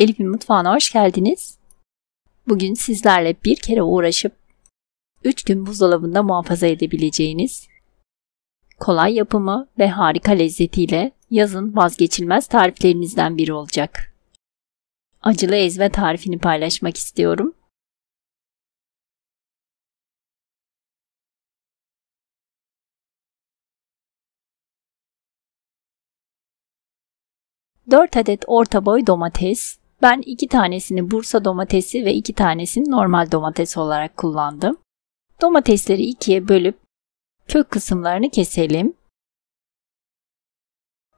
Elif'in mutfağına hoş geldiniz. Bugün sizlerle bir kere uğraşıp 3 gün buzdolabında muhafaza edebileceğiniz, kolay yapımı ve harika lezzetiyle yazın vazgeçilmez tariflerinizden biri olacak. Acılı ezme tarifini paylaşmak istiyorum. Dört adet orta boy domates. Ben 2 tanesini Bursa domatesi ve 2 tanesini normal domates olarak kullandım. Domatesleri ikiye bölüp kök kısımlarını keselim.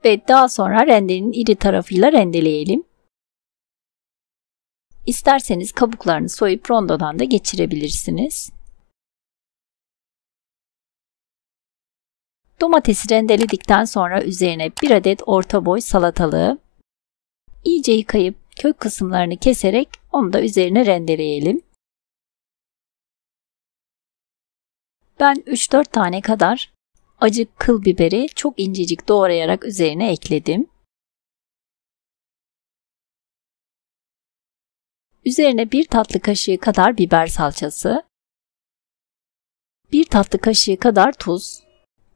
Ve daha sonra rendenin iri tarafıyla rendeleyelim. İsterseniz kabuklarını soyup rondodan da geçirebilirsiniz. Domatesi rendeledikten sonra üzerine 1 adet orta boy salatalığı iyice yıkayıp kök kısımlarını keserek onu da üzerine rendeleyelim. Ben 3-4 tane kadar acı kıl biberi çok incecik doğrayarak üzerine ekledim. Üzerine 1 tatlı kaşığı kadar biber salçası, 1 tatlı kaşığı kadar tuz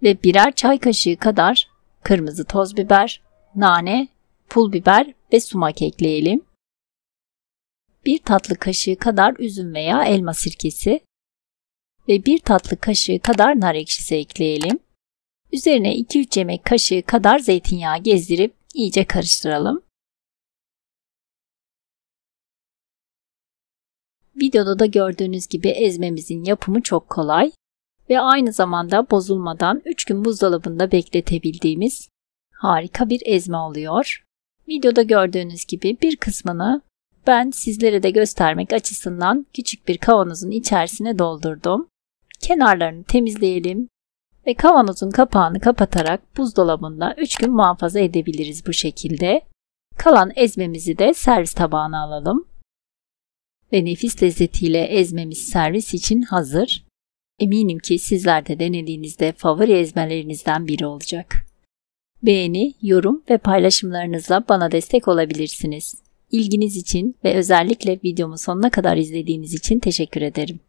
ve birer çay kaşığı kadar kırmızı toz biber, nane, pul biber ve sumak ekleyelim. 1 tatlı kaşığı kadar üzüm veya elma sirkesi ve 1 tatlı kaşığı kadar nar ekşisi ekleyelim. Üzerine 2-3 yemek kaşığı kadar zeytinyağı gezdirip iyice karıştıralım. Videoda da gördüğünüz gibi ezmemizin yapımı çok kolay ve aynı zamanda bozulmadan 3 gün buzdolabında bekletebildiğimiz harika bir ezme oluyor. Videoda gördüğünüz gibi bir kısmını ben sizlere de göstermek açısından küçük bir kavanozun içerisine doldurdum. Kenarlarını temizleyelim ve kavanozun kapağını kapatarak buzdolabında 3 gün muhafaza edebiliriz bu şekilde. Kalan ezmemizi de servis tabağına alalım. Ve nefis lezzetiyle ezmemiz servis için hazır. Eminim ki sizler de denediğinizde favori ezmelerinizden biri olacak. Beğeni, yorum ve paylaşımlarınızla bana destek olabilirsiniz. İlginiz için ve özellikle videomu sonuna kadar izlediğiniz için teşekkür ederim.